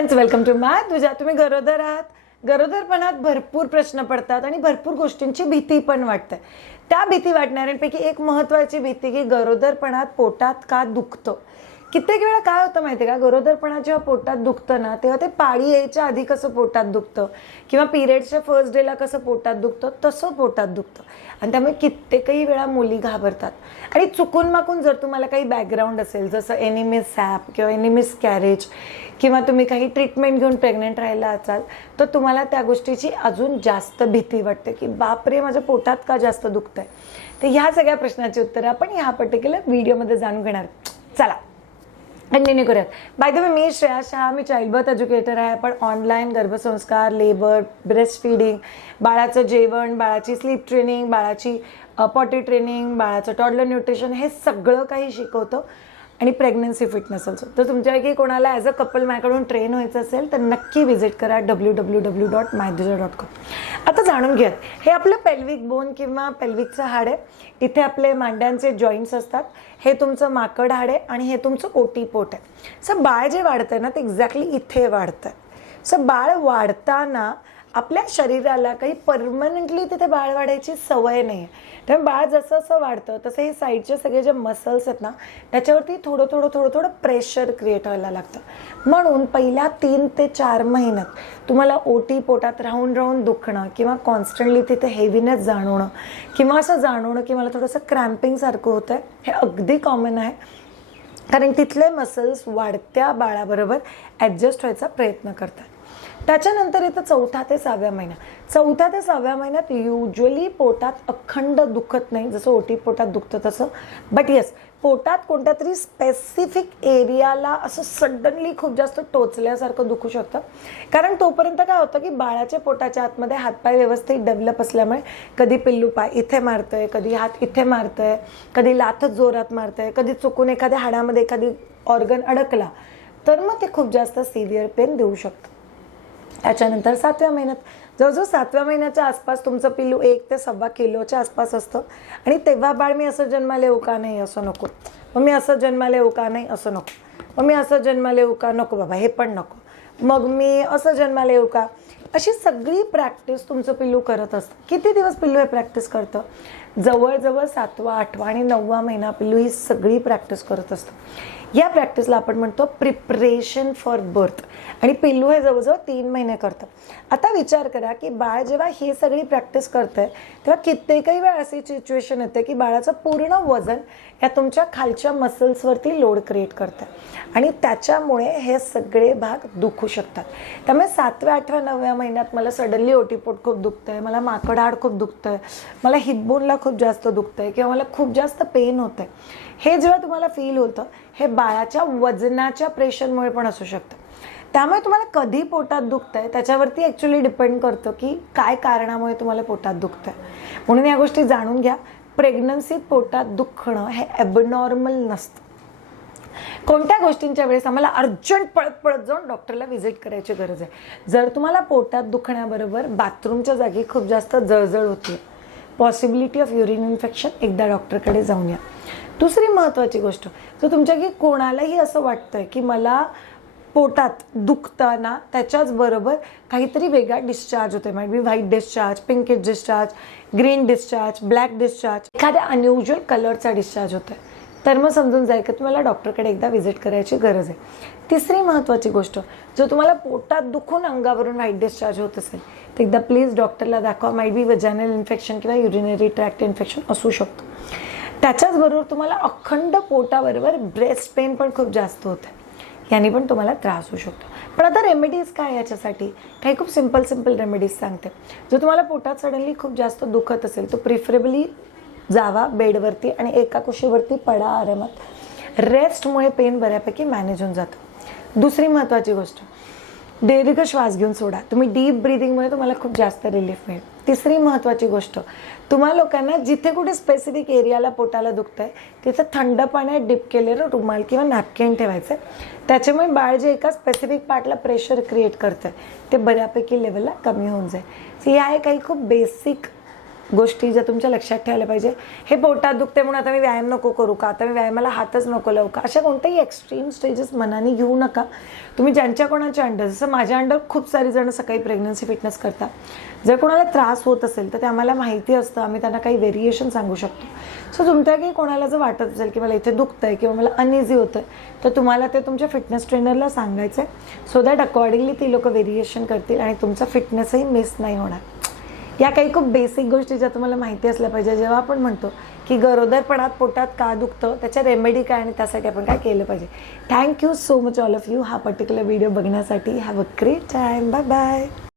Friends welcome to माय तुझ्या तुम्ही गरोदर आहात. गरोदरपणात भरपूर प्रश्न पडतात आणि भरपूर गोष्टींची भीती पण वाटते. त्या भीती वाटणाऱ्यांपैकी एक महत्त्वाची भीती की गरोदरपणात पोटात का दुखतं? कित्येक वेळा काय होतं माहिती आहे का? गरोदरपणा जेव्हा पोटात दुखतं ना तेव्हा ते पाळी यायच्या आधी कसं पोटात दुखतं? किंवा पिरियडच्या फर्स्ट डेला कसं पोटात दुखतं? तसं पोटात दुखतं. आणि त्यामुळे कित्येकही वेळा मुली घाबरतात. आणि चुकून माकून जर तुम्हाला काही बॅकग्राऊंड असेल जसं एनिमिस सॅप किंवा एनिमिस कॅरेज किंवा तुम्ही काही ट्रीटमेंट घेऊन प्रेग्नेंट राहिला असाल तर तुम्हाला त्या गोष्टीची अजून जास्त भीती वाटते की बापरे माझ्या पोटात का जास्त दुखतंय? तर ह्या सगळ्या प्रश्नाची उत्तरं आपण ह्या पर्टिक्युलर व्हिडिओमध्ये जाणून घेणार. चला. कंटिन्यू करूयात बाय द वे मी श्रेया शहा मी चाइल्ड बर्थ एज्युकेटर आहे. पण ऑनलाईन गर्भसंस्कार लेबर ब्रेस्ट फिडिंग बाळाचं जेवण बाळाची स्लीप ट्रेनिंग बाळाची पॉटी ट्रेनिंग बाळाचं टॉडलर न्यूट्रिशन हे सगळं काही शिकवतं. आणि प्रेग्नन्सी फिटनेस ऑल्सो तर तुमच्यापैकी कोणाला ॲज अ कपल माझ्याकडून ट्रेन व्हायचं असेल तर नक्की व्हिजिट करा डब्ल्यू डब्ल्यू डब्ल्यू डॉट मायदुजा डॉट कॉम आता जाणून घ्या हे आपलं पेल्विक बोन किंवा पेल्विकचं हाड आहे. इथे आपले मांड्यांचे जॉईंट्स असतात. हे तुमचं माकड हाड आहे आणि हे तुमचं ओटी पोट आहे. सर बाळ जे वाढतंय ना ते एक्झॅक्टली इथे वाढतय. सर बाळ वाढताना आपल्या शरीराला काही परमनंटली तिथे बाळ वाढायची सवय नाही आहे त्यामुळे बाळ जसं जसं वाढतं तसं हे साईडचे सगळे जे मसल्स आहेत ना त्याच्यावरती थोडं थोडं थोडं थोडं प्रेशर क्रिएट व्हायला लागतं. म्हणून पहिल्या तीन ते चार महिन्यात तुम्हाला ओटी पोटात राहून राहून दुखणं किंवा कॉन्स्टंटली तिथे हेवीनेस जाणवणं किंवा असं जाणवणं की मला थोडंसं क्रॅम्पिंगसारखं होतं आहे हे अगदी कॉमन आहे. कारण तिथले मसल्स वाढत्या बाळाबरोबर ॲडजस्ट व्हायचा प्रयत्न करतात. त्याच्यानंतर येतं चौथा ते सहाव्या महिना. चौथ्या ते सहाव्या महिन्यात युजली पोटात अखंड दुखत नाही. जसं ओटी पोटात दुखतं तसं. बट येस पोटात कोणत्या तरी स्पेसिफिक एरियाला असं सडनली खूप जास्त टोचल्यासारखं दुखू शकतं. कारण तोपर्यंत काय होतं की बाळाच्या पोटाच्या आतमध्ये हातपाय व्यवस्थित डेव्हलप असल्यामुळे कधी पिल्लू पाय इथे मारतंय कधी हात इथे मारतंय कधी लाथच जोरात मारतंय कधी चुकून एखाद्या हाडामध्ये एखादी ऑर्गन अडकला तर मग ते खूप जास्त सिव्हिअर पेन देऊ शकतं. त्याच्यानंतर सातव्या महिन्यात जवळजवळ सातव्या महिन्याच्या आसपास तुमचं पिल्लू एक ते सव्वा किलोच्या आसपास असतं. आणि तेव्हा बाळ मी असं जन्माला येऊ का नाही असं नको. मग मी असं जन्माला येऊ का नाही असं नको. मग मी असं जन्माला येऊ का नको बाबा हे पण नको. मग मी असं जन्माला येऊ का? अशी सगळी प्रॅक्टिस तुमचं पिल्लू करत असतं. किती दिवस पिल्लू हे प्रॅक्टिस करतं? जवळजवळ सातवा आठवा आणि नववा महिना पिल्लू ही सगळी प्रॅक्टिस करत असतं. या प्रॅक्टिसला आपण म्हणतो प्रिपरेशन फॉर बर्थ आणि पिल्लू हे जवळजवळ तीन महिने करतं. आता विचार करा की बाळ जेव्हा ही सगळी प्रॅक्टिस करतंय तेव्हा कित्येकही वेळा अशी सिच्युएशन येते की बाळाचं पूर्ण वजन या तुमच्या खालच्या मसल्सवरती लोड क्रिएट करतं आणि त्याच्यामुळे हे सगळे भाग दुखू शकतात. त्यामुळे सातव्या आठव्या नवव्या महिन्यात मला सडनली ओटीपोट खूप दुखतंय मला माकडाड खूप दुखतंय मला हिपबोनला खूप जास्त दुखतंय किंवा मला खूप जास्त पेन होतंय. हे जेव्हा तुम्हाला फील होतं हे बाळाच्या वजनाच्या प्रेशरमुळे पण असू शकतं. त्यामुळे तुम्हाला कधी पोटात दुखतंय त्याच्यावरती ॲक्च्युली डिपेंड करतं की काय कारणामुळे तुम्हाला पोटात दुखतंय. म्हणून या गोष्टी जाणून घ्या. प्रेग्नन्सीत पोटात दुखणं हे ॲबनॉर्मल नसतं. कोणत्या गोष्टींच्या वेळेस आम्हाला अर्जंट पळत पळत जाऊन डॉक्टरला व्हिजिट करायची गरज आहे? जर तुम्हाला पोटात दुखण्याबरोबर बाथरूमच्या जागी खूप जास्त जळजळ होती पॉसिबिलिटी ऑफ युरिन इन्फेक्शन एकदा डॉक्टरकडे जाऊन या. दुसरी महत्त्वाची गोष्ट जर तुमच्या की कोणालाही असं वाटतंय की मला पोटात दुखताना त्याच्याच बरोबर काहीतरी वेगळा डिस्चार्ज होते might be white discharge pinkish discharge green discharge black discharge एखाद्या अनयुज्युअल कलरचा डिस्चार्ज होतोय. तर मग समजून जाईल की तुम्हाला डॉक्टरकडे एकदा व्हिजिट करायची गरज आहे. तिसरी महत्त्वाची गोष्ट जो तुम्हाला पोटात दुखून अंगावरून व्हाईट डिस्चार्ज होत असेल तर एकदा प्लीज डॉक्टरला दाखवा. माइट बी वजॅनल इन्फेक्शन किंवा युरिनरी ट्रॅक्ट इन्फेक्शन असू शकतो. त्याच्याचबरोबर तुम्हाला अखंड पोटाबरोबर ब्रेस्ट पेन पण खूप जास्त होतं याने पण तुम्हाला त्रास होऊ शकतो. पण आता रेमेडीज काय याच्यासाठी? काही खूप सिंपल सिंपल रेमेडीज सांगते. जो तुम्हाला पोटात सडनली खूप जास्त दुखत असेल तो प्रिफरेबली जावा बेडवरती आणि एका कुशीवरती पडा आरामात. रेस्टमुळे पेन बऱ्यापैकी मॅनेज होऊन जातं. दुसरी महत्त्वाची गोष्ट दीर्घ श्वास घेऊन सोडा. तुम्ही डीप ब्रिदिंगमुळे तुम्हाला खूप जास्त रिलीफ मिळेल. तिसरी महत्त्वाची गोष्ट तुम्हा लोकांना जिथे कुठे स्पेसिफिक एरियाला पोटाला दुखतं आहे तिथं थंड पाण्यात डिप केलेलं रुमाल किंवा नॅपकिन ठेवायचं त्याच्यामुळे बाळ जे एका स्पेसिफिक पार्टला प्रेशर क्रिएट करतं ते बऱ्यापैकी लेवलला कमी होऊन जाईल. सो काही खूप बेसिक गोष्टी ज्या तुमच्या लक्षात ठेवायला पाहिजे. हे पोटात दुखते म्हणून आता मी व्यायाम नको करू का? आता मी व्यायामाला हातच नको लावू का? अशा कोणत्याही एक्स्ट्रीम स्टेजेस मनाने घेऊ नका. तुम्ही ज्यांच्या कोणाच्या अंडर जसं माझ्या अंडर खूप सारी जण सकाळी प्रेग्नन्सी फिटनेस करतात. जर कोणाला त्रास होत असेल तर ते आम्हाला माहिती असतं. आम्ही त्यांना काही व्हेरिएशन सांगू शकतो. सो तुमच्या काही कोणाला जर वाटत असेल की मला इथे दुखतं आहे किंवा मला अनइझी होतं आहे तर तुम्हाला ते तुमच्या फिटनेस ट्रेनरला सांगायचं आहे सो दॅट अकॉर्डिंगली ती लोक व्हेरिएशन करतील आणि तुमचा फिटनेसही मिस नाही होणार. या काही खूप बेसिक गोष्टी ज्या तुम्हाला माहिती असल्या पाहिजे. जेव्हा आपण म्हणतो की गरोदरपणात पोटात का दुखतं त्याच्या रेमेडी काय आणि त्यासाठी आपण काय केलं पाहिजे? Thank you so much all of you हा पर्टिक्युलर व्हिडिओ बघण्यासाठी. Have a great time bye bye